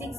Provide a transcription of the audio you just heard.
6